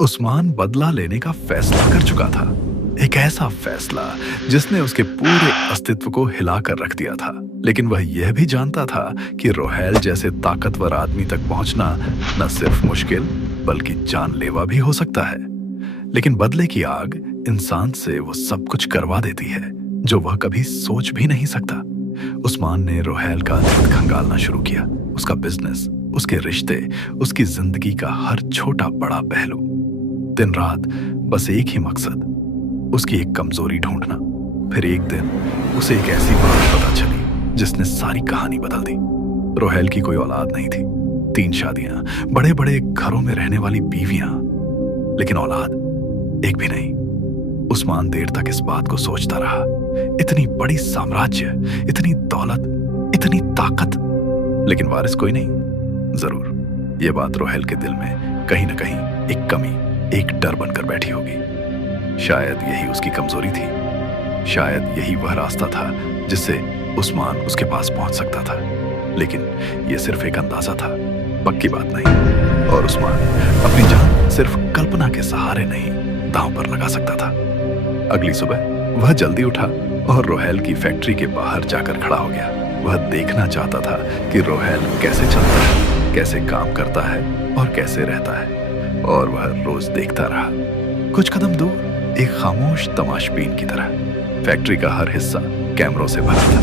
उस्मान बदला लेने का फैसला कर चुका था। एक ऐसा फैसला जिसने उसके पूरे अस्तित्व को हिलाकर रख दिया था। लेकिन वह यह भी जानता था कि रोहेल जैसे ताकतवर आदमी तक पहुंचना न सिर्फ मुश्किल बल्कि जानलेवा भी हो सकता है। लेकिन बदले की आग इंसान से वो सब कुछ करवा देती है जो वह कभी सोच भी नहीं सकता। उस्मान ने रोहेल का अतीत खंगालना शुरू किया, उसका बिजनेस, उसके रिश्ते, उसकी जिंदगी का हर छोटा बड़ा पहलू। दिन रात बस एक ही मकसद, उसकी एक कमजोरी ढूंढना। फिर एक दिन उसे एक ऐसी बात पता चली जिसने सारी कहानी बदल दी। रोहेल की कोई औलाद नहीं थी, 3 शादियां, बड़े बड़े घरों में रहने वाली बीवियां, लेकिन औलाद एक भी नहीं। उस्मान देर तक इस बात को सोचता रहा। इतनी बड़ी साम्राज्य, इतनी दौलत, इतनी ताकत, लेकिन वारिस कोई नहीं। जरूर यह बात रोहेल के दिल में कहीं ना कहीं एक कमी, एक डर बनकर बैठी होगी। शायद यही उसकी कमजोरी थी, शायद यही वह रास्ता था जिससे उस्मान उसके पास पहुंच सकता था। लेकिन यह सिर्फ एक अंदाजा था, पक्की बात नहीं। और उस्मान अपनी जान सिर्फ कल्पना के सहारे नहीं, दांव पर लगा सकता था। अगली सुबह वह जल्दी उठा और रोहेल की फैक्ट्री के बाहर जाकर खड़ा हो गया। वह देखना चाहता था कि रोहेल कैसे चलता है, कैसे काम करता है और कैसे रहता है। और वह रोज देखता रहा। कुछ कदम दूर एक खामोश तमाशबीन की तरह। फैक्ट्री का हर हिस्सा कैमरों से भरा था।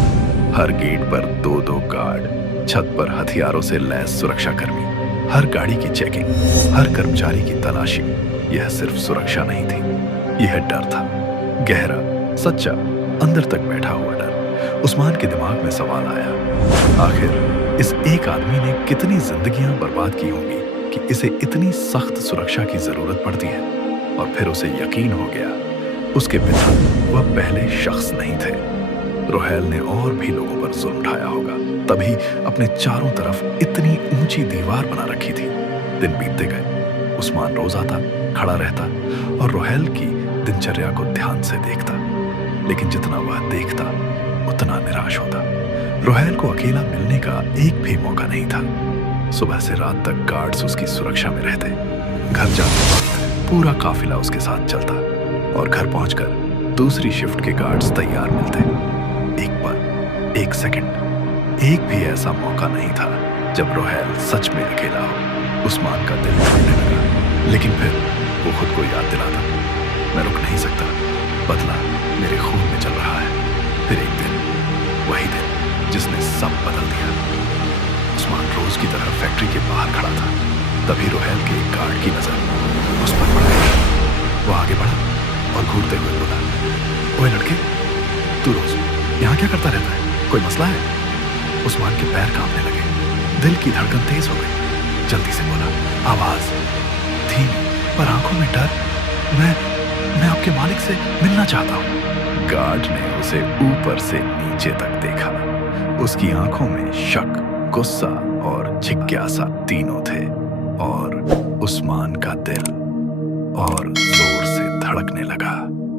हर गेट पर 2-2 गार्ड, छत पर हथियारों से लैस सुरक्षाकर्मी, हर गाड़ी की चेकिंग, हर कर्मचारी की तलाशी। यह सिर्फ सुरक्षा नहीं थी, यह डर था, गहरा, सच्चा, अंदर तक बैठा हुआ डर। उस्मान के दिमाग में सवाल आया, आखिर इस एक आदमी ने कितनी जिंदगियां बर्बाद की होंगी कि इसे इतनी सख्त सुरक्षा की जरूरत पड़ती है। और फिर उसे यकीन हो गया, उसके पिता वह पहले शख्स नहीं थे। रोहेल ने और भी लोगों पर जुल्म ढाया होगा, तभी अपने चारों तरफ इतनी ऊंची दीवार बना रखी थी। दिन बीतते गए, उस्मान रोज आता, खड़ा रहता और रोहेल की दिनचर्या को ध्यान से देखता। लेकिन जितना वह देखता उतना निराश होता। रोहेल को अकेला मिलने का एक भी मौका नहीं था। सुबह से रात तक गार्ड्स उसकी सुरक्षा में रहते। घर जाते वक्त पूरा काफिला उसके साथ चलता और घर पहुंचकर दूसरी शिफ्ट के गार्ड्स तैयार मिलते। एक पल, एक सेकंड, एक भी ऐसा मौका नहीं था जब रोहेल सच में अकेला हो। उस्मान का दिल टूटने लगा, लेकिन फिर वो खुद को याद दिलाता, मैं रुक नहीं सकता, बदला मेरे खून में चल रहा है। फिर एक दिन, वही दिन जिसने सब बदल दिया। उस्मान रोज की तरह फैक्ट्री के बाहर खड़ा था। तभी रोहेल के एक गार्ड की नजर उस पर पड़ गई। वो आगे बढ़ा और घूरते हुए बोला, ओए लड़के, तू रोज यहाँ क्या करता रहता है? कोई मसला है? उस्मान के पैर कांपने लगे, दिल की धड़कन तेज हो गई। जल्दी से बोला, आवाज धीमी पर आंखों में डर, मैं आपके मालिक से मिलना चाहता हूँ। गार्ड ने उसे ऊपर से नीचे तक देखा। उसकी आंखों में शक, गुस्सा और जिज्ञासा तीनों थे। और उस्मान का दिल और जोर से धड़कने लगा।